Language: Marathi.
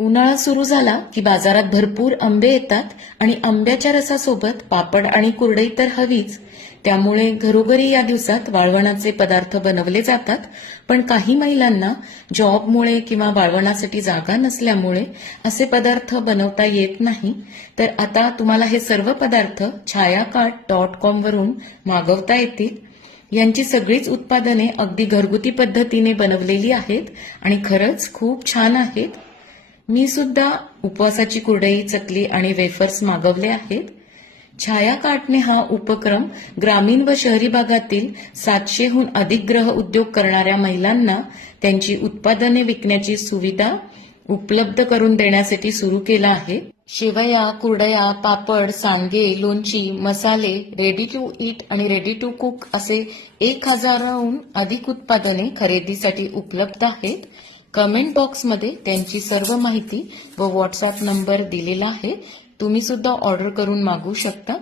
उन्हाळा सुरू झाला की बाजारात भरपूर आंबे येतात आणि आंब्याच्या रसासोबत पापड आणि कुरडई तर हवीच. त्यामुळे घरोघरी या दिवसात वाळवणाचे पदार्थ बनवले जातात. पण काही महिलांना जॉबमुळे किंवा वाळवणासाठी जागा नसल्यामुळे असे पदार्थ बनवता येत नाही. तर आता तुम्हाला हे सर्व पदार्थ छायाकार्ट.com वरून मागवता येतील. यांची सगळीच उत्पादने अगदी घरगुती पद्धतीने बनवलेली आहेत आणि खरंच खूप छान आहेत. मी सुद्धा उपवासाची कुरडई, चकली आणि वेफर्स मागवले आहेत. छायाकार्टने हा उपक्रम ग्रामीण व शहरी भागातील 700हून अधिक गृह उद्योग करणाऱ्या महिलांना त्यांची उत्पादने विकण्याची सुविधा उपलब्ध करून देण्यासाठी सुरू केला आहे. शेवया, कुरडया, पापड, सांडगे, लोणची, मसाले, रेडी टू ईट आणि रेडी टू कुक असे 1000हून अधिक उत्पादने खरेदीसाठी उपलब्ध आहेत. कमेंट बॉक्समध्ये त्यांची सर्व माहिती व व्हॉट्सअप नंबर दिलेला आहे. तुम्ही सुद्धा ऑर्डर करून मागवू शकता.